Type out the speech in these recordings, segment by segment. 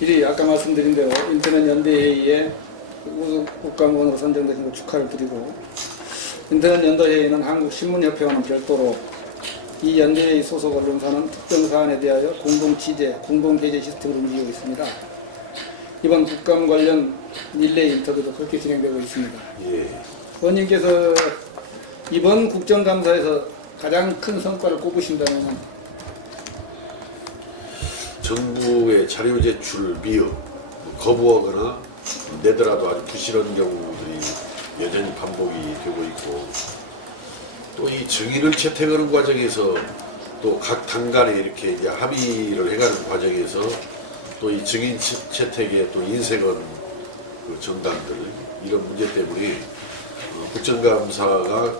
미리 아까 말씀드린 대로 인터넷 연대회의에 국감원으로 선정되신 걸 축하를 드리고, 인터넷 연대회의는 한국신문협회와는 별도로 이 연대회의 소속 언론사는 특정 사안에 대하여 공동 취재, 공동 게재 시스템을 움직이고 있습니다. 이번 국감 관련 릴레이 인터뷰도 그렇게 진행되고 있습니다. 예. 의원님께서 이번 국정감사에서 가장 큰 성과를 꼽으신다면? 정부의 자료 제출 미흡, 거부하거나 내더라도 아주 부실한 경우들이 여전히 반복이 되고 있고, 또 이 증인을 채택하는 과정에서 또 각 당 간에 이렇게 이제 합의를 해가는 과정에서 또 이 증인 채택에 또 인색한 그 정당들, 이런 문제 때문에 국정감사가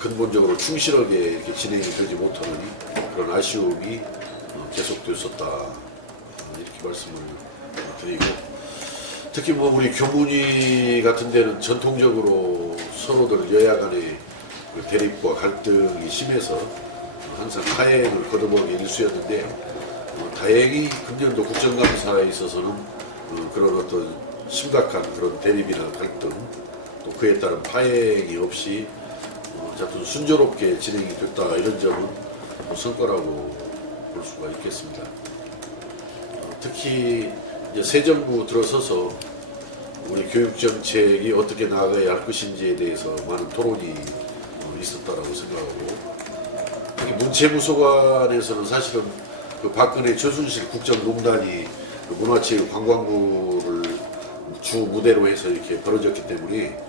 근본적으로 충실하게 이렇게 진행이 되지 못하는 그런 아쉬움이 계속됐었다, 이렇게 말씀을 드리고, 특히 뭐 우리 교문위 같은 데는 전통적으로 서로들 여야 간의 그 대립과 갈등이 심해서 항상 하행을 거듭하기 일쑤였는데, 다행히 금년도 국정감사에 있어서는 그런 어떤 심각한 그런 대립이나 갈등, 또 그에 따른 파행이 없이 하여튼 순조롭게 진행이 됐다, 이런 점은 성과라고 볼 수가 있겠습니다. 특히 이제 새 정부 들어서서 우리 교육정책이 어떻게 나아가야 할 것인지에 대해서 많은 토론이 있었다라고 생각하고, 특히 문체부소관에서는 사실은 그 박근혜 최순실 국정농단이 그 문화체육관광부를 주 무대로 해서 이렇게 벌어졌기 때문에,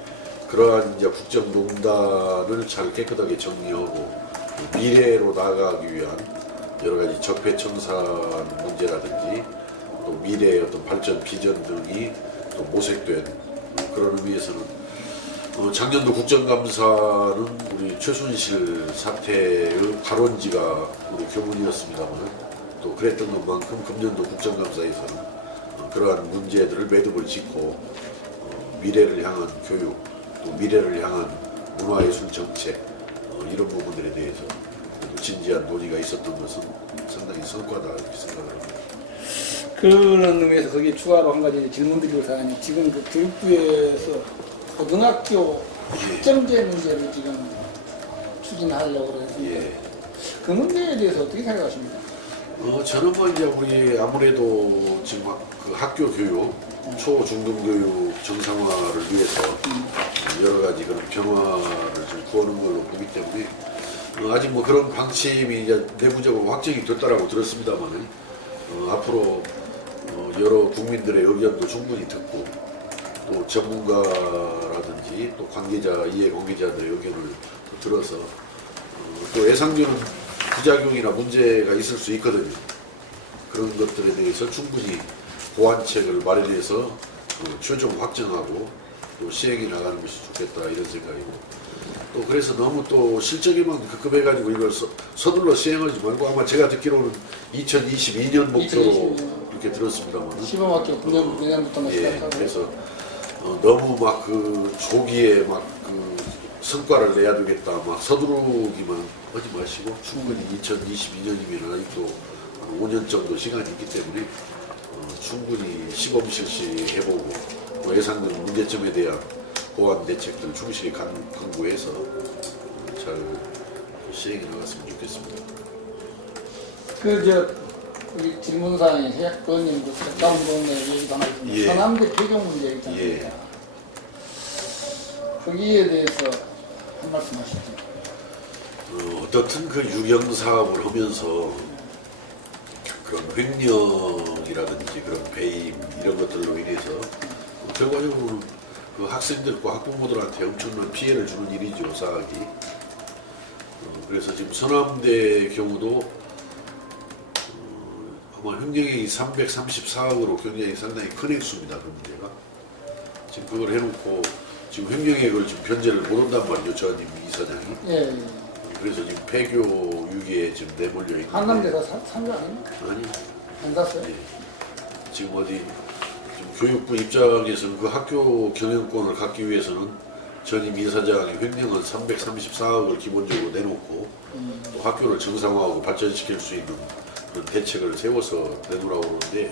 그러한 이제 국정농단을 잘 깨끗하게 정리하고 미래로 나아가기 위한 여러 가지 적폐청산 문제라든지 또 미래의 어떤 발전 비전 등이 또 모색된 그런 의미에서는 작년도 국정감사는 우리 최순실 사태의 발원지가 우리 교문이었습니다만, 또 그랬던 것만큼 금년도 국정감사에서는 그러한 문제들을 매듭을 짓고 미래를 향한 교육, 또 미래를 향한 문화예술 정책, 이런 부분들에 대해서 진지한 논의가 있었던 것은 상당히 성과다, 이렇게 생각을 합니다. 그런 의미에서 거기에 추가로 한 가지 질문 드리고 사안이, 지금 그 교육부에서 고등학교 학점제 문제를 지금 추진하려고 그러는데, 예. 그 문제에 대해서 어떻게 생각하십니까? 저는 뭐 이제 우리 아무래도 지금 그 학교 교육, 초, 중등 교육 정상화를 위해서 여러 가지 그런 변화를 좀 구하는 걸로 보기 때문에 아직 뭐 그런 방침이 이제 내부적으로 확정이 됐다라고 들었습니다만은, 앞으로 여러 국민들의 의견도 충분히 듣고, 또 전문가라든지 또 관계자, 이해관계자들의 의견을 들어서 또 예상되는 부작용이나 문제가 있을 수 있거든요. 그런 것들에 대해서 충분히 보완책을 마련해서 최종 확정하고 또 시행해 나가는 것이 좋겠다, 이런 생각이고, 또 그래서 너무 또 실적에만 급급해가지고 이걸 서둘러 시행하지 말고, 아마 제가 듣기로는 2022년 목표로 이렇게 들었습니다만, 시범학교 내년부터 시작하고, 그래서 너무 막 그 조기에 막 그 성과를 내야 되겠다, 막 서두르기만 하지 마시고 충분히 2022년이면 아직도 5년 정도 시간이 있기 때문에 충분히 시범 실시해보고 또 예상되는 문제점에 대한 보완 대책들 충실히 강구해서 잘 시행해 나갔으면 좋겠습니다. 우리 질문사항에 의원님 가까운 동네 얘기도 하나 있습니다. 예. 서남대 폐교 문제 있잖아요. 예. 거기에 대해서 한 말씀 하시죠. 어떻든 그 유경 사업을 하면서 그런 횡령이라든지 그런 배임, 이런 것들로 인해서 결과적으로는 그 학생들과 학부모들한테 엄청난 피해를 주는 일이죠, 사학이. 그래서 지금 서남대 경우도 아마 횡령액이 334억으로 굉장히 상당히 큰 액수입니다, 그 문제가. 지금 그걸 해놓고 지금 횡령액을 지금 변제를 못한단 말이죠, 저님 이사장이. 예. 그래서 지금 폐교 유기에 지금 내몰려 있는. 한남대가 산 거 아니에요? 아니. 안 샀어요? 예. 지금 지금 교육부 입장에서는 그 학교 경영권을 갖기 위해서는 전임 이사장이 횡령한 334억을 기본적으로 내놓고 또 학교를 정상화하고 발전시킬 수 있는 그런 대책을 세워서 내놓으라고 그러는데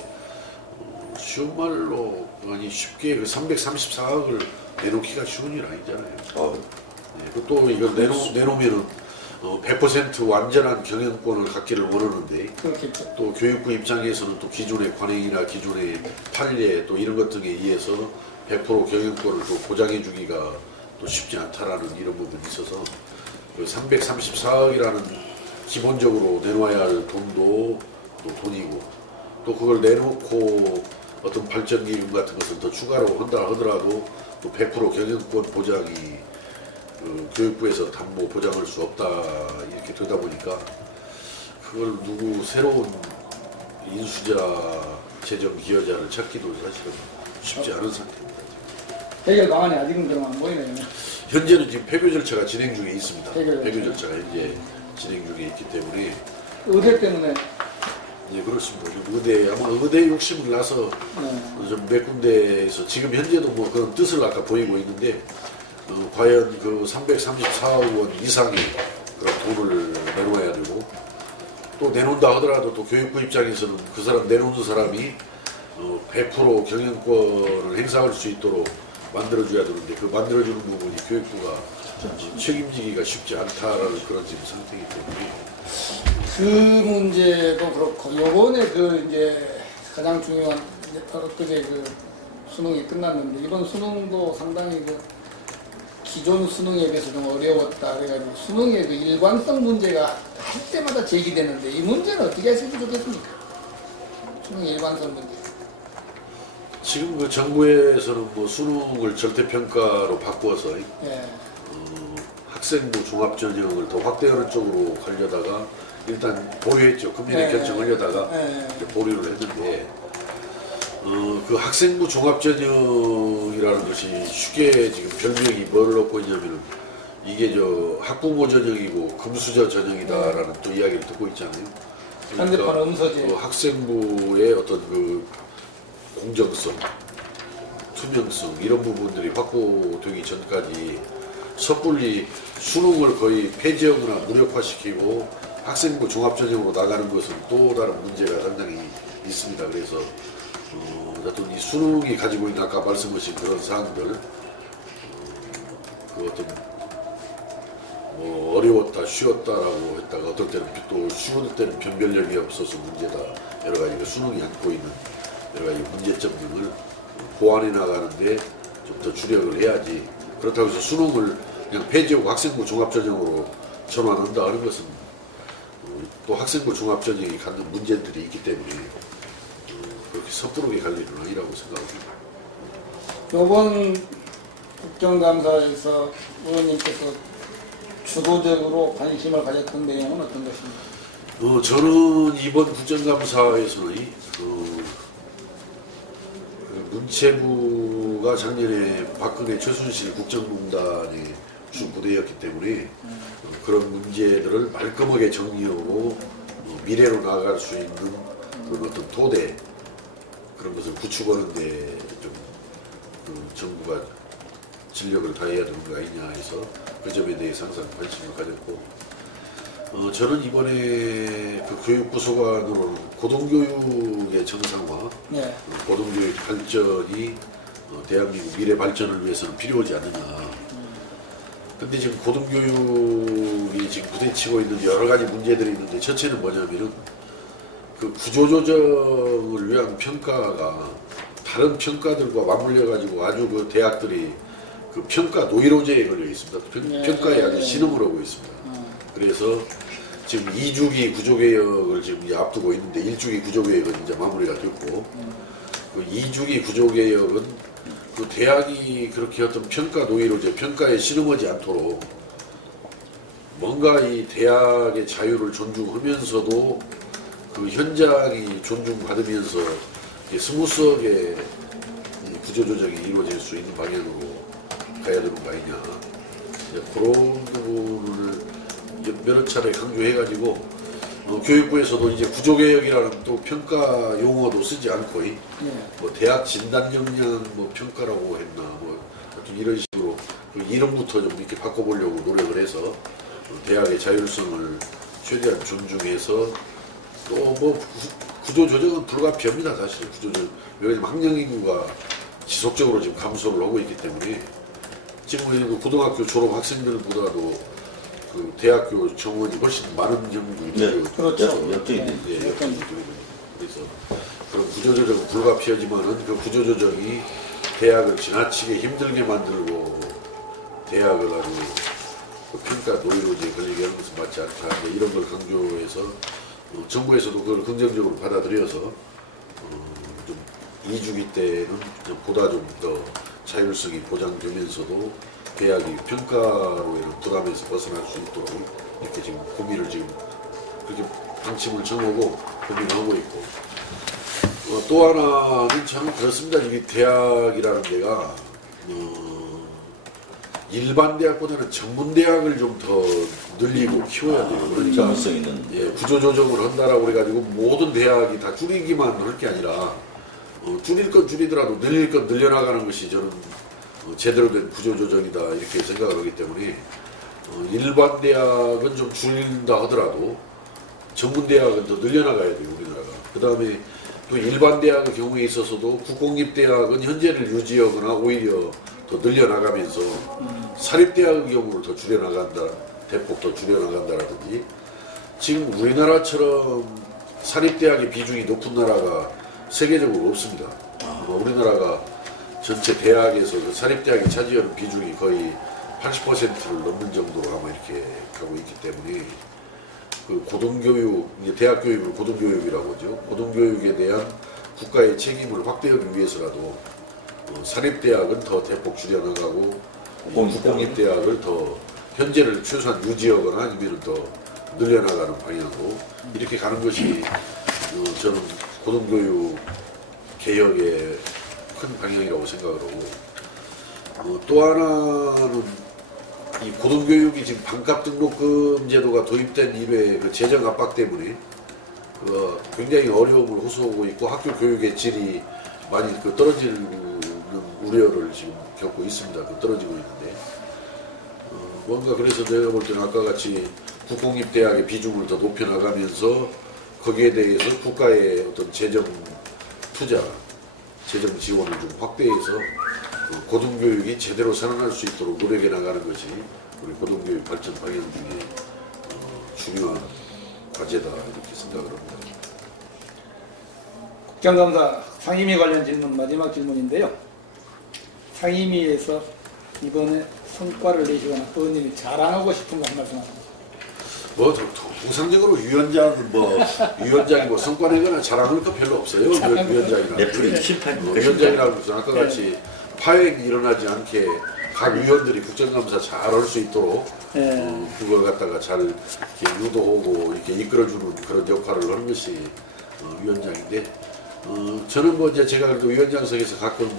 쉬운 말로 아니 쉽게 그 334억을 내놓기가 쉬운 일 아니잖아요. 네, 또 이걸 내놓으면은 100% 완전한 경영권을 갖기를 원하는데 그렇겠죠. 또 교육부 입장에서는 또 기존의 관행이나 기존의 판례 또 이런 것 등에 의해서 100% 경영권을 또 보장해 주기가 또 쉽지 않다라는 이런 부분이 있어서 그 334억이라는 기본적으로 내놓아야 할 돈도 또 돈이고 또 그걸 내놓고 어떤 발전기금 같은 것을 더 추가로 한다 하더라도 또 100% 경영권 보장이 그 교육부에서 담보 보장할 수 없다 이렇게 되다 보니까 그걸 누구 새로운 인수자 재정 기여자를 찾기도 사실은 쉽지 않은 상태입니다. 해결 방안이 아직은 그럼 안 보이네요. 현재는 지금 폐교 절차가 진행 중에 있습니다. 폐교 폐교 절차가 이제 진행 중에 있기 때문에 의대 때문에. 네 그렇습니다. 의대 아마 의대 욕심을 나서 좀 몇 군데에서 지금 현재도 뭐 그런 뜻을 아까 보이고 있는데 과연 그 334억 원 이상의 그런 돈을 내놓아야 되고 또 내놓는다 하더라도 또 교육부 입장에서는 그 사람 내놓는 사람이 100% 경영권을 행사할 수 있도록 만들어줘야 되는데 그 만들어주는 부분이 교육부가 책임지기가 쉽지 않다라는 그런 지금 상태이기 때문에 그 문제도 그렇고 요번에 그 이제 가장 중요한 엊그제 그 수능이 끝났는데 이번 수능도 상당히 그 기존 수능에 비해서 좀 어려웠다 그래가지고 수능의 그 일관성 문제가 할 때마다 제기되는데 이 문제는 어떻게 하시면 좋겠습니까? 수능 일관성 문제. 지금 그 정부에서는 뭐 수능을 절대평가로 바꾸어서 학생부 종합전형을 더 확대하는 쪽으로 가려다가 일단 보류했죠. 금년에 결정하려다가 이제 보류를 했는데 그 학생부 종합전형이라는 것이 쉽게 지금 별명이 뭘 넣고 있냐면은 이게 저 학부모 전형이고 금수저 전형이다라는 또 이야기를 듣고 있잖아요. 현대판 음서제. 그 학생부의 어떤 그 공정성, 투명성 이런 부분들이 확보되기 전까지 섣불리 수능을 거의 폐지하거나 무력화시키고 학생부 종합전형으로 나가는 것은 또 다른 문제가 상당히 있습니다. 그래서 어떤 이 수능이 가지고 있는 아까 말씀하신 그런 사항들 그 어떤 뭐 어려웠다 쉬웠다라고 했다가 어떨 때는 또 쉬울 때는 변별력이 없어서 문제다 여러 가지 수능이 안고 있는 여러 가지 문제점 등을 보완해 나가는데 좀 더 주력을 해야지 그렇다고 해서 수능을 그냥 폐지하고 학생부 종합전형으로 전환한다 하는 것은 또 학생부 종합전형이 갖는 문제들이 있기 때문에 그렇게 섣부르게 갈 일은 아니라고 생각합니다. 이번 국정감사에서 의원님께서 주도적으로 관심을 가졌던 내용은 어떤 것입니까? 저는 이번 국정감사에서는 문체부가 작년에 박근혜 최순실 국정농단의 주 부대였기 때문에 그런 문제들을 말끔하게 정리하고 미래로 나아갈 수 있는 그런 어떤 토대 그런 것을 구축하는 데좀 정부가 진력을 다해야 되는 거 아니냐 해서 그 점에 대해서 항상 관심을 가졌고 저는 이번에 그 교육부 소관으로는 고등교육의 정상화, 고등교육 발전이 대한민국 미래 발전을 위해서는 필요하지 않느냐. 근데 지금 고등교육이 지금 부딪히고 있는 여러 가지 문제들이 있는데 첫째는 뭐냐면은 그 구조조정을 위한 평가가 다른 평가들과 맞물려 가지고 아주 그 대학들이 그 평가 노이로제에 걸려 있습니다. 평가에 아주 신음을 하고 있습니다. 그래서 지금 2주기 구조개혁을 지금 앞두고 있는데 1주기 구조개혁은 이제 마무리가 됐고 그 2주기 구조개혁은 그 대학이 그렇게 어떤 평가 노이로제, 평가에 신음하지 않도록 뭔가 이 대학의 자유를 존중하면서도 그 현장이 존중받으면서 스무스하게 구조조정이 이루어질 수 있는 방향으로 가야 되는 거 아니냐. 그런 부분을 여러 차례 강조해가지고 교육부에서도 이제 구조개혁이라는 또 평가 용어도 쓰지 않고 뭐 대학 진단 역량 뭐 평가라고 했나 뭐 이런 식으로 그 이름부터 좀 이렇게 바꿔보려고 노력을 해서 대학의 자율성을 최대한 존중해서 또 뭐 구조 조정은 불가피합니다. 사실 구조 조정. 왜냐하면 학령 인구가 지속적으로 지금 감소를 하고 있기 때문에 지금 우리 고등학교 졸업 학생들보다도 그 대학교 정원이 훨씬 많은 경우도 네, 그렇죠. 역적이 예, 그래서 그런 구조조정은 불가피하지만은 그 구조조정이 대학을 지나치게 힘들게 만들고 대학을 아주 그 평가 노이로제에 걸리게 하는 것은 맞지 않다. 이런 걸 강조해서 정부에서도 그걸 긍정적으로 받아들여서 좀 2주기 때는 좀 보다 좀 더 자율성이 보장되면서도 대학이 평가로 인한 부담에서 벗어날 수 있도록 이렇게 지금 고민을 지금 그렇게 방침을 정하고 고민하고 있고 또 하나는 저는 그렇습니다. 이게 대학이라는 데가 일반 대학보다는 전문 대학을 좀 더 늘리고 키워야 돼요. 그러니까 전문성 있는 예, 구조조정을 한다라고 그래가지고 모든 대학이 다 줄이기만 할 게 아니라 줄일 건 줄이더라도 늘릴 건 늘려나가는 것이 저는 제대로 된 구조조정이다 이렇게 생각을 하기 때문에 일반 대학은 좀 줄인다 하더라도 전문 대학은 더 늘려나가야 돼요. 우리나라가. 그 다음에 또 일반 대학의 경우에 있어서도 국공립대학은 현재를 유지하거나 오히려 더 늘려나가면서 사립대학의 경우를 더 줄여나간다, 대폭 더 줄여나간다라든지 지금 우리나라처럼 사립대학의 비중이 높은 나라가 세계적으로 없습니다. 우리나라가 전체 대학에서 그 사립대학이 차지하는 비중이 거의 80%를 넘는 정도로 아마 이렇게 가고 있기 때문에 그 고등교육, 이제 대학교육을 고등교육이라고 하죠. 고등교육에 대한 국가의 책임을 확대하기 위해서라도 사립대학은 더 대폭 줄여나가고 국공립대학을 더 현재를 최소한 유지하거나 아니면 더 늘려나가는 방향으로 이렇게 가는 것이 저는 고등교육 개혁의 큰 방향이라고 생각을 하고 또 하나는 이 고등교육이 지금 반값 등록금 제도가 도입된 이후에 그 재정 압박 때문에 굉장히 어려움을 호소하고 있고 학교 교육의 질이 많이 떨어지는 우려를 지금 겪고 있습니다. 떨어지고 있는데 뭔가 그래서 내가 볼 때는 아까 같이 국공립대학의 비중을 더 높여나가면서 거기에 대해서 국가의 어떤 재정 투자, 재정 지원을 좀 확대해서 고등교육이 제대로 살아날 수 있도록 노력해 나가는 것이 우리 고등교육 발전 방향 중에 중요한 과제다 이렇게 생각을 합니다. 국정감사 상임위 관련 질문 마지막 질문인데요. 상임위에서 이번에 성과를 내시거나 의원님이 자랑하고 싶은 거 한 말씀 하세요. 통상적으로 위원장이 성과 내거나 자랑할 거 별로 없어요. 위원장이라. 넷플릭스 심판. 위원장이라고 해서 아까 같이 파행이 일어나지 않게 각 위원들이 국정감사 잘 할 수 있도록 그걸 갖다가 잘 이렇게 유도하고 이렇게 이끌어주는 그런 역할을 하는 것이 위원장인데 저는 이제 제가 그 위원장석에서 가끔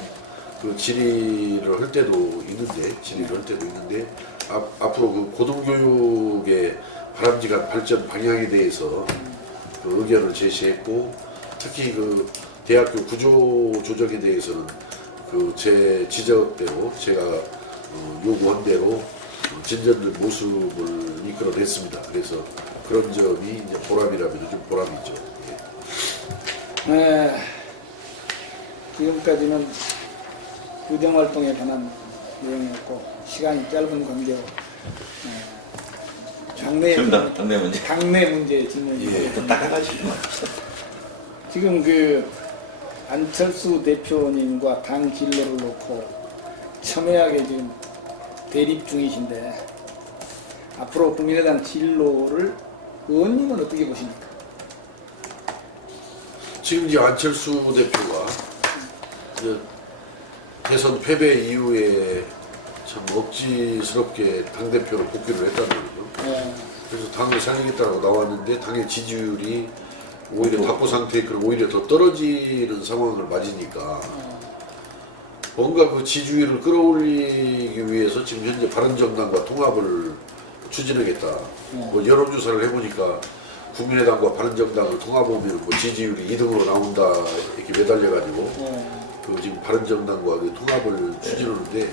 그 질의를 할 때도 있는데 앞으로 그 고등교육의 바람직한 발전 방향에 대해서 그 의견을 제시했고 특히 그 대학교 구조 조정에 대해서는 그 제 지적대로 제가 요구한 대로 진전된 모습을 이끌어냈습니다. 그래서 그런 점이 이제 보람이라면 좀 보람이죠. 예. 네, 지금까지는 의정활동에 관한 내용이었고 시간이 짧은 관계로 당내 문제 질문이 따라가시고 지금 그 안철수 대표님과 당 진로를 놓고 첨예하게 지금 대립 중이신데 앞으로 국민의당 진로를 의원님은 어떻게 보십니까? 지금 이제 안철수 대표가 이제 대선 패배 이후에 참 억지스럽게 당대표로 복귀를 했다는 거죠. 그래서 당을 살리겠다고 나왔는데 당의 지지율이 오히려 답보 상태에 오히려 더 떨어지는 상황을 맞으니까 뭔가 그 지지율을 끌어올리기 위해서 지금 현재 바른정당과 통합을 추진하겠다. 여론조사를 해보니까 국민의당과 바른정당을 통합하면 지지율이 2등으로 나온다 이렇게 매달려가지고 그 지금 바른정당과 그 통합을 추진하는데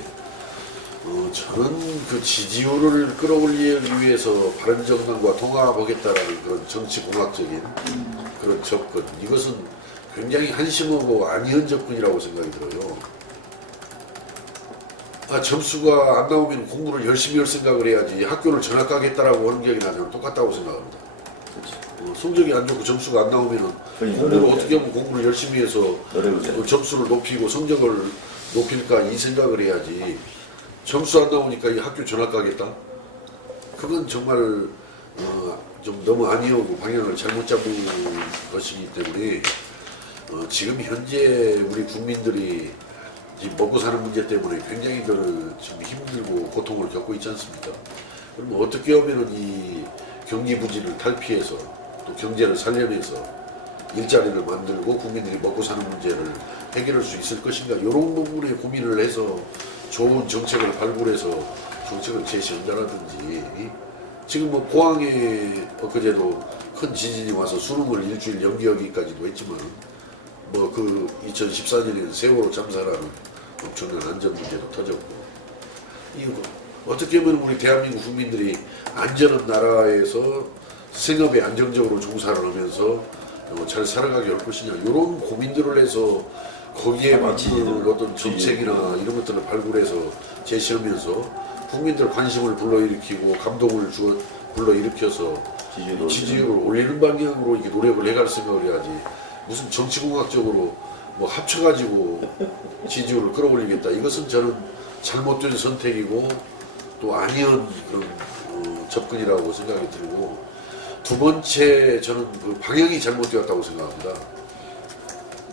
저는 그 지지율을 끌어올리기 위해서 바른정당과 통합하겠다라는 그런 정치공학적인 그런 접근, 이것은 굉장히 한심하고 아니한 접근이라고 생각이 들어요. 점수가 안 나오면 공부를 열심히 할 생각을 해야지 학교를 전학 가겠다라고 하는 게 나는 똑같다고 생각합니다. 성적이 안 좋고 점수가 안 나오면 공부를 어떻게 하면 공부를 열심히 해서 점수를 높이고 성적을 높일까 이 생각을 해야지, 점수 안 나오니까 이 학교 전학 가겠다? 그건 정말 좀 너무 아니하고 방향을 잘못 잡은 것이기 때문에 지금 현재 우리 국민들이 지금 먹고 사는 문제 때문에 굉장히들 지금 힘들고 고통을 겪고 있지 않습니까? 그럼 어떻게 하면 이 경기 부진을 탈피해서 또 경제를 살려내서 일자리를 만들고 국민들이 먹고 사는 문제를 해결할 수 있을 것인가, 이런 부분에 고민을 해서 좋은 정책을 발굴해서 정책을 제시한다라든지, 지금 뭐 포항에 엊그제도 큰 지진이 와서 수능을 일주일 연기하기까지도 했지만 뭐 그 2014년에 세월호 참사라는 엄청난 안전 문제도 터졌고, 이거 어떻게 보면 우리 대한민국 국민들이 안전한 나라에서 생업에 안정적으로 종사를 하면서 잘 살아가게 할 것이냐, 이런 고민들을 해서 거기에 맞는 어떤 정책이나 이런 것들을 발굴해서 제시하면서 국민들 관심을 불러일으키고 감동을 불러일으켜서 지지율을 올리는 방향으로 이게 노력을 해갈 생각을 해야지, 무슨 정치공학적으로 뭐 합쳐가지고 지지율을 끌어올리겠다, 이것은 저는 잘못된 선택이고 또 아니한 그런 접근이라고 생각이 들고, 두 번째 저는 그 방향이 잘못되었다고 생각합니다.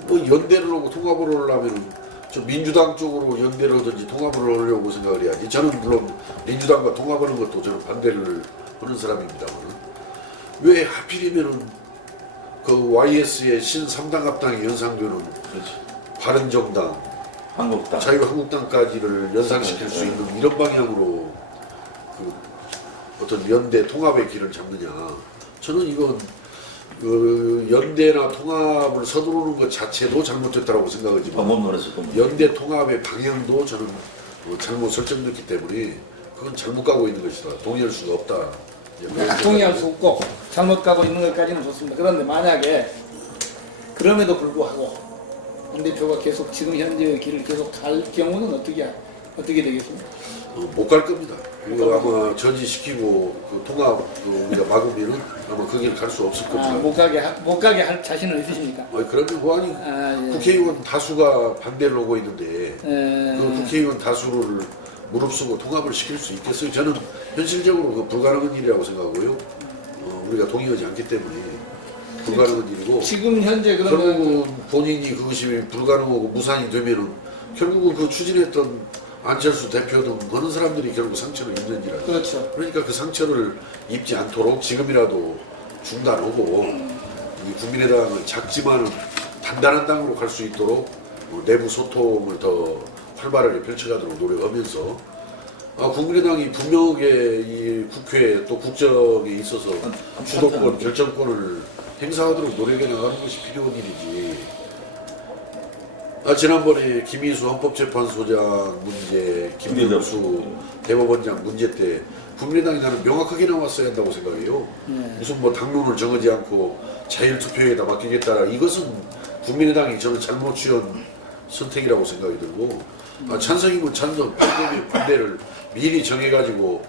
뭐 연대를 하고 통합을 하려면 저 민주당 쪽으로 연대를 하든지 통합을 하려고 생각을 해야지. 저는 물론 민주당과 통합하는 것도 저는 반대를 하는 사람입니다만, 왜 하필이면은 그 YS의 신3당합당이 연상되는 바른정당, 한국당, 자유한국당까지를 연상시킬 수 있는 이런 방향으로 그 어떤 연대 통합의 길을 잡느냐. 저는 이건 그 연대나 통합을 서두르는 것 자체도 잘못됐다고 생각하지만 연대 통합의 방향도 저는 잘못 설정됐기 때문에 그건 잘못 가고 있는 것이다, 동의할 수가 없다. 동의할 수 없고 잘못 가고 있는 것까지는 좋습니다. 그런데 만약에 그럼에도 불구하고 안 대표가 계속 지금 현재의 길을 계속 갈 경우는 어떻게 되겠습니까? 못 갈 겁니다. 그리고 아마 저지시키고 그 통합 우리가 막으면은 아마 그 길 갈 수 없을 겁니다. 못 가게 할 자신은 있으십니까? 그러면 뭐하니 예. 국회의원 다수가 반대를 하고 있는데 그 국회의원 다수를 무릅쓰고 통합을 시킬 수 있겠어요? 저는 현실적으로 그 불가능한 일이라고 생각하고요. 우리가 동의하지 않기 때문에 불가능한 일이고, 지금 현재 결국은 본인이 그것이 불가능하고 무산이 되면은 결국은 그 추진했던 안철수 대표 등 많은 사람들이 결국 상처를 입는 일이라. 그렇죠. 그러니까 그 상처를 입지 않도록 지금이라도 중단하고 이 국민의당을 작지만은 단단한 당으로 갈 수 있도록 내부 소통을 더 활발하게 펼쳐가도록 노력하면서, 국민의당이 분명하게 이 국회 또 국정에 있어서 주도권, 결정권을 행사하도록 노력해 나가는 것이 필요한 일이지. 지난번에 김희수 헌법재판소장 문제, 김명수 대법원장 문제 때 국민의당이 나는 명확하게 나왔어야 한다고 생각해요. 무슨 뭐 당론을 정하지 않고 자율투표에다 맡기겠다, 이것은 국민의당이 저는 잘못 취한 선택이라고 생각이 들고, 찬성이면 찬성, 반대면 반대를 미리 정해가지고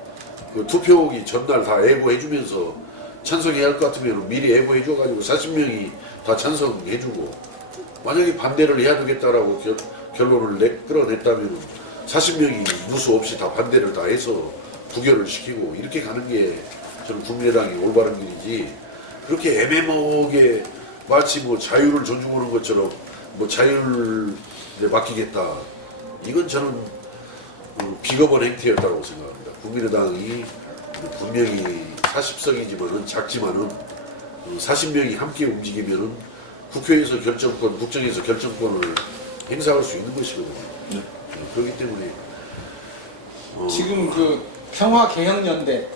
그 투표하기 전날 다 예고해주면서 찬성해야 할 것 같으면 미리 예고해줘가지고 40명이 다 찬성해주고, 만약에 반대를 해야 되겠다라고 결론을 끌어냈다면 40명이 누수 없이 다 반대를 다 해서 부결을 시키고 이렇게 가는 게 저는 국민의당이 올바른 길이지, 그렇게 애매모호하게 마치 뭐 자유를 존중하는 것처럼 뭐 자유를 맡기겠다, 이건 저는 비겁한 행태였다고 생각합니다. 국민의당이 분명히 40석이지만은 작지만은 40명이 함께 움직이면은 국회에서 결정권, 국정에서 결정권을 행사할 수 있는 것이거든요. 그렇기 때문에 지금 그 평화개혁연대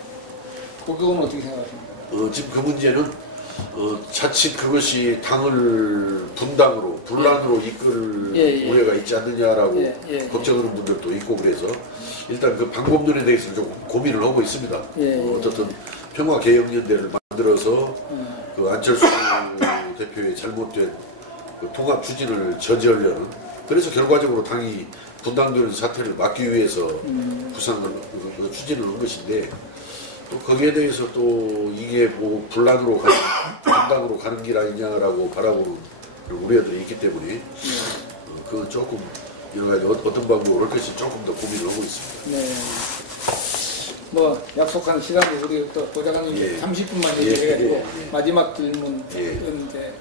그거는 어떻게 생각하십니까? 지금 그 문제는 자칫 그것이 당을 분란으로 이끌 우려가 있지 않느냐라고 걱정하는 분들도 있고, 그래서 일단 그 방법론에 대해서 좀 고민을 하고 있습니다. 어떻든 평화개혁연대를 만들어서 그 안철수 대표의 잘못된 그 통합 추진을 저지하려는, 그래서 결과적으로 당이 분당되는 사태를 막기 위해서 구상을 추진을 한 것인데, 또 거기에 대해서 또 이게 뭐 분당으로 가는 길 아니냐라고 바라보는 우려들이 있기 때문에 그건 조금 여러 가지 어떤 방법으로 할 것인지 조금 더 고민을 하고 있습니다. 네. 뭐 약속한 시간을 우리 또 보좌관님이 30분만 얘기해가지고 마지막 질문인데,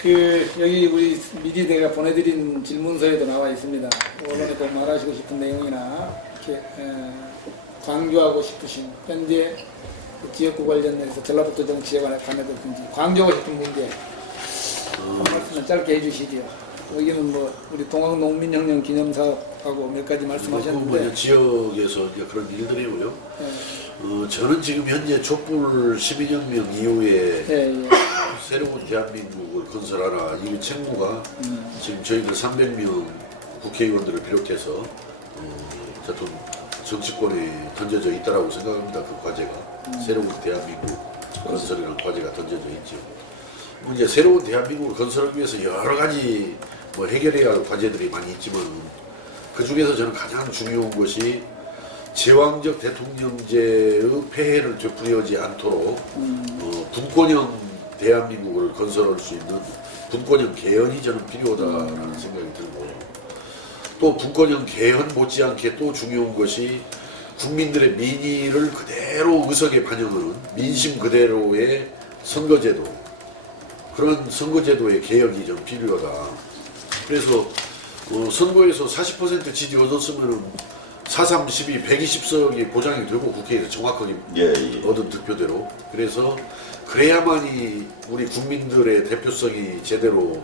그 여기 우리 미리 내가 보내드린 질문서에도 나와 있습니다. 언론에 꼭 말하시고 싶은 내용이나 이렇게 강조하고 싶으신 현재 지역구 관련해서 전라북도 정치에 관해서든지 강조하고 싶은 문제 한 말씀만 짧게 해주시죠. 여기는 뭐 우리 동학농민혁명 기념사업하고 몇 가지 말씀하셨는데 지역에서 이제 그런 일들이고요. 저는 지금 현재 촛불 12혁명 이후에 새로운 대한민국을 건설하라 이 책무가 지금 저희들 300명 국회의원들을 비롯해서 정치권에 던져져 있다라고 생각합니다. 그 과제가 새로운 대한민국 건설이라는 과제가 던져져 있죠. 이제 새로운 대한민국을 건설하기 위해서 여러 가지 뭐 해결해야 할 과제들이 많이 있지만, 그 중에서 저는 가장 중요한 것이 제왕적 대통령제의 폐해를 되풀이하지 않도록 분권형 대한민국을 건설할 수 있는 분권형 개헌이 저는 필요하다라는 생각이 들고, 또 분권형 개헌 못지않게 또 중요한 것이 국민들의 민의를 그대로 의석에 반영하는 민심 그대로의 선거제도, 그런 선거제도의 개혁이 좀 필요하다. 그래서 선거에서 40% 지지 얻었으면 4, 3, 12, 120석이 보장이 되고 국회에서 정확하게 얻은 득표대로, 그래서 그래야만이 우리 국민들의 대표성이 제대로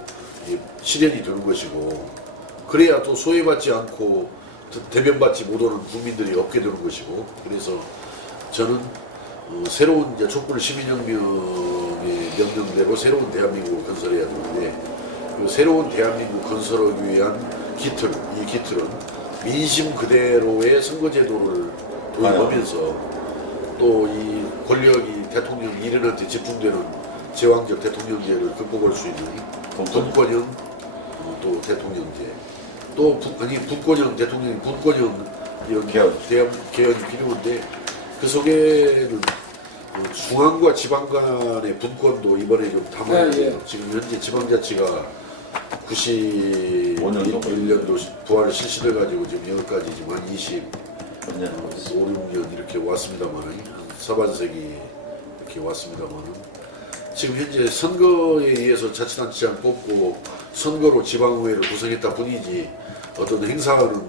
실현이 되는 것이고, 그래야 또 소외받지 않고 대변받지 못하는 국민들이 없게 되는 것이고, 그래서 저는 새로운 이제 촛불 시민혁명의 명령대로 새로운 대한민국을 건설해야 되는데, 그 새로운 대한민국 건설하기 위한 이 기틀은 민심 그대로의 선거제도를 도입하면서 또 이 권력이 대통령 일인한테 집중되는 제왕적 대통령제를 극복할 수 있는 분권형 또 대통령제, 또 분권형 대통령, 분권형 이런 개헌이 필요한데, 그 속에는 중앙과 지방 간의 분권도 이번에 좀 담아야 돼요. 지금 현재 지방자치가 91년도 부활을 실시돼가지고 지금 여기까지 지금 한 5, 6년 이렇게 왔습니다만, 한 서반세기 이렇게 왔습니다만, 지금 현재 선거에 의해서 자치단체장 뽑고 선거로 지방의회를 구성했다 뿐이지 어떤 행사하는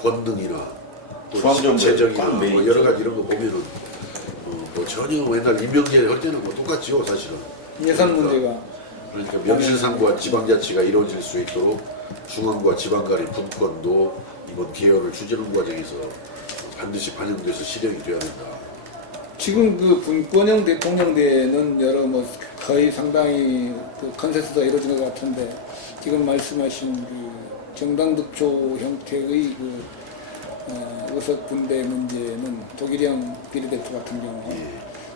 권능이나 또 재정이나 뭐 여러 가지 이런 거 보면은 뭐 전혀 옛날 임명제 할 때는 뭐 똑같지요, 사실은. 예산 문제가. 그러니까 명실상부한 지방자치가 이루어질 수 있도록 중앙과 지방 간의 분권도 이번 개헌을 추진하는 과정에서 반드시 반영돼서 실행이 돼야 된다. 지금 그 분권형 대통령제는 여러 뭐 거의 상당히 그 컨센서스가 이루어진 것 같은데, 지금 말씀하신 그 정당 득표 형태의 그 의석 분배 문제는 독일형 비례대표 같은 경우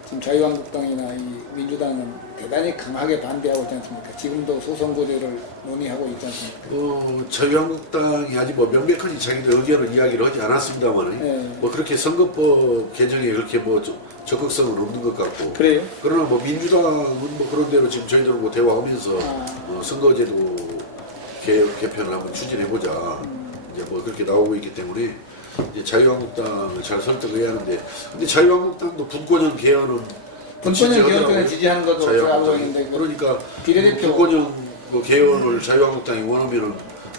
지금 자유한국당이나 이 민주당은 대단히 강하게 반대하고 있지 않습니까? 지금도 소선거제를 논의하고 있지 않습니까? 자유한국당이 아직 뭐 명백하게 자기들 의견을 이야기를 하지 않았습니다만, 뭐 그렇게 선거법 개정에 그렇게 뭐 적극성은 없는 것 같고. 그래요? 그러나 뭐 민주당은 뭐 그런 대로 지금 저희들하고 뭐 대화하면서 선거제도 개편을 한번 추진해보자. 이제 뭐 그렇게 나오고 있기 때문에 이제 자유한국당을 잘 설득해야 하는데, 근데 자유한국당도 분권형 개헌은 개헌을 지지하는 것도 알고 있는데, 그러니까 비례대표 분권형 개헌을 자유한국당이 원하면은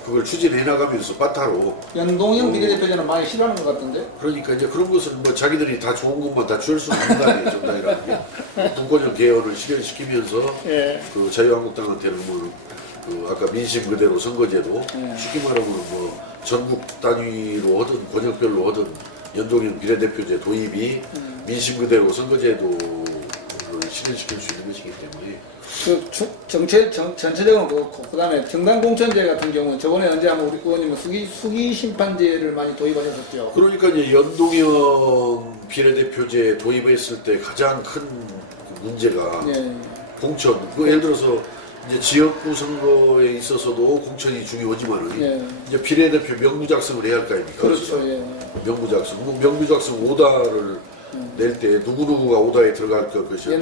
그걸 추진해 나가면서 빠따로 연동형 비례대표제는 많이 싫어하는 것 같던데. 그러니까 이제 그런 것은 뭐 자기들이 다 좋은 것만 다 취할 수는 없는 거 아니에요, 정당이라는 게. 분권형 개헌을 실현시키면서 그 자유한국당한테는 뭐 그 아까 민심 그대로 선거제도, 쉽게 말하면 뭐 전국 단위로 하든 권역별로 하든 연동형 비례대표제 도입이 민심 그대로 선거제도를 실현시킬 수 있는 것이기 때문에 전체적으로 그렇고, 그 다음에 정당공천제 같은 경우는 저번에 언제 한번 우리 의원님은 수기 심판제를 많이 도입하셨었죠. 그러니까 이제 연동형 비례대표제 도입했을 때 가장 큰 문제가 예. 공천. 예를 들어서 이제 지역구 선거에 있어서도 공천이 중요하지만은 예. 이제 비례대표 명부 작성을 해야 할 거 아닙니까? 그렇죠. 예. 명부 작성. 명부 작성 오다를 낼 때 누구누구가 오다에 들어갈 것이냐,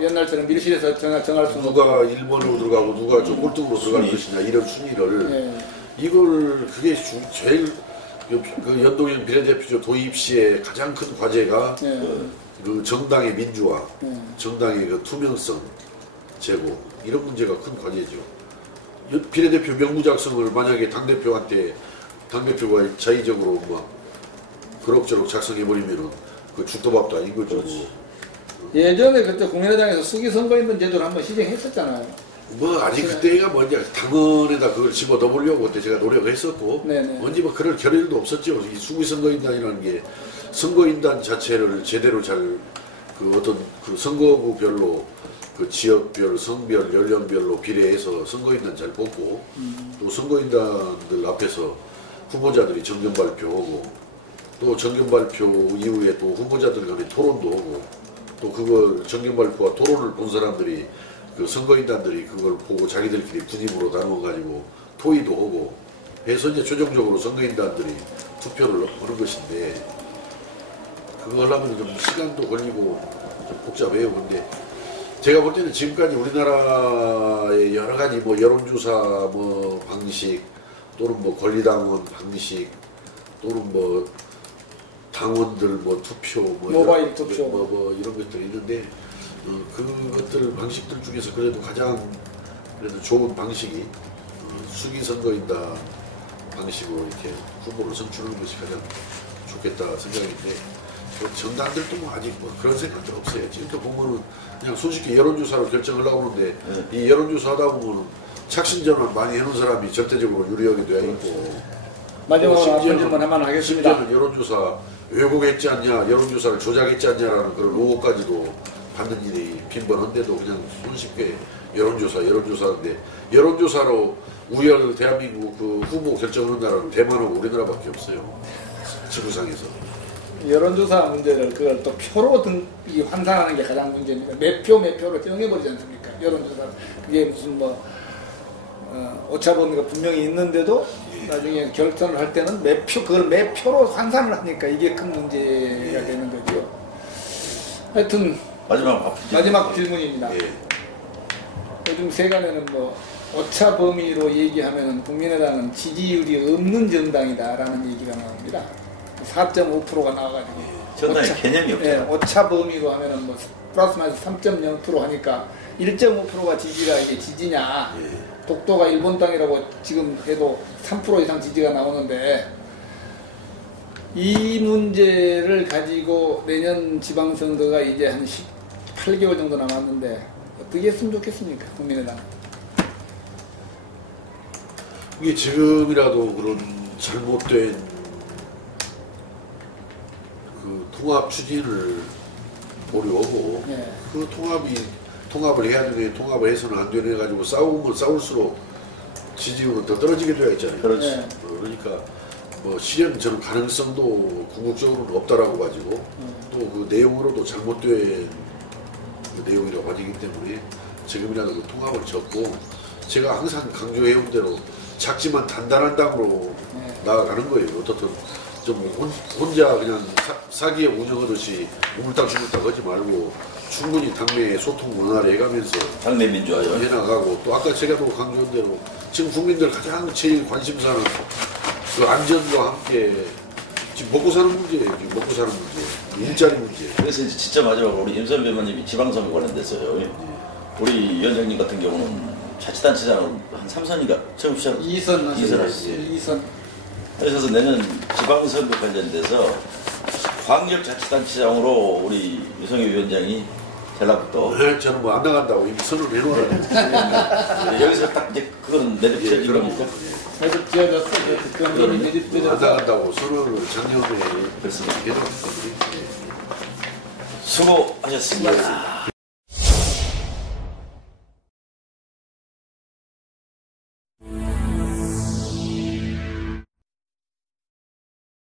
옛날처럼 밀실에서 정할 수 누가 1번으로 들어가고 누가 좀 꼴등으로 들어갈 것이냐 이런 순위를 이걸 그게 제일 그 연동형 비례대표제 도입 시에 가장 큰 과제가 그 정당의 민주화, 정당의 그 투명성 제고 이런 문제가 큰 과제죠. 비례대표 명부 작성을 만약에 당대표가 자의적으로 뭐 그럭저럭 작성해버리면은 그 죽도밥도 아닌 거죠. 예전에 그때 국민의당에서 수기 선거인단 제도를 한번 시행했었잖아요. 뭐 아니 그때가 뭐냐 당원에다 그걸 집어 넣으려고 그때 제가 노력을 했었고 언제 뭐 그럴 겨를도 없었죠. 이 수기 선거인단이라는 게 선거인단 자체를 제대로 잘 그 어떤 그 선거구별로 그 지역별, 성별, 연령별로 비례해서 선거인단 잘 뽑고 또 선거인단들 앞에서 후보자들이 정견 발표하고 또 정견 발표 이후에 또 후보자들 간에 토론도 하고 또 그걸 정견 발표와 토론을 본 사람들이 그 선거인단들이 그걸 보고 자기들끼리 군입으로 나눠가지고 토의도 하고 해서 이제 최종적으로 선거인단들이 투표를 하는 것인데 그거 하려면 좀 시간도 걸리고 좀 복잡해요. 근데 제가 볼 때는 지금까지 우리나라의 여러 가지 뭐 여론조사 뭐 방식 또는 뭐 권리당원 방식 또는 뭐 당원들 뭐 투표 뭐 모바일 투표 뭐 이런 것들이 있는데 그것들 방식들 중에서 그래도 가장 그래도 좋은 방식이 수기 선거인단 방식으로 이렇게 후보를 선출하는 것이 가장 좋겠다 생각인데 정당들도 뭐 아직 뭐 그런 생각들 없어요. 지금도 보면은 그냥 손쉽게 여론조사로 결정을 나오는데 이 여론조사 하다 보면은 착신전환 많이 해놓은 사람이 절대적으로 유리하게 되어 있고 마지막으로 한 질문 한번 하겠습니다. 심지어는 여론조사 왜곡했지 않냐, 여론조사를 조작했지 않냐라는 그런 의혹까지도 받는 일이 빈번한데도 그냥 손쉽게 여론조사인데 여론조사로 우열 대한민국 그 후보 결정하는 나라는 대만하고 우리나라밖에 없어요. 지구상에서. 여론조사 문제를 그걸 또 표로 환산하는 게 가장 문제입니다. 매표로 정해버리지 않습니까? 여론조사 그게 무슨 뭐 오차범위가 분명히 있는데도 나중에 결선을 할 때는 그걸 매표로 환산을 하니까 이게 큰 문제가 되는 거죠. 하여튼 마지막 질문입니다. 요즘 세간에는 뭐 오차 범위로 얘기하면은 국민의당은 지지율이 없는 정당이다라는 얘기가 나옵니다. 4.5%가 나와가지고 정당의 개념이 없잖아요. 오차 범위로 하면은 뭐 플러스 마이너스 3.0% 하니까 1.5%가 지지가 이게 지지냐? 독도가 일본 땅이라고 지금 해도 3% 이상 지지가 나오는데 이 문제를 가지고 내년 지방선거가 이제 한 18개월 정도 남았는데 어떻게 했으면 좋겠습니까? 국민의당. 이게 지금이라도 그런 잘못된 그 통합 추진을 보려고 그 통합을 해야 되는데 통합을 해서는 안 되네 가지고 싸우면 싸울수록 지지율은 더 떨어지게 되어 있잖아요. 그렇지. 그러니까 뭐 실현 저는 가능성도 궁극적으로는 없다라고 가지고 또 그 내용으로도 잘못된 그 내용이라고 봐지기 때문에 지금이라도 그 통합을 접고 제가 항상 강조해온 대로 작지만 단단한 당으로 나아가는 거예요. 어떻든 좀 혼자 그냥 사기에 운영하듯이 우물딱주물딱 하지 말고 충분히 당내에 소통 원활히 해가면서 당내 민주화요. 해나가고 또 아까 제가 또 강조한 대로 지금 국민들 가장 제일 관심사는 그 안전과 함께 지금 먹고 사는 문제예요. 지금 먹고 사는 문제, 일자리 문제. 그래서 이제 진짜 마지막으로 우리 임선배 의원님이 지방선거 관련돼서요. 우리 위원장님 같은 경우는 자치단체장을 한 3선인가 처음 시작 2선 하셨어요. 2선. 그래서 내년 지방선거 관련돼서 광역자치단체장으로 우리 유성엽 위원장이 전라북도. 네, 저는 뭐 안 나간다고 이미 선을 내놓았는데 여기서 딱 이제 그건 내립지어진 겁니까? 매듭지어졌어. 그건 매듭지어졌어. 안 나간다고 선을 작년에 그렇습니다. 해놓았거든요. 수고하셨습니다.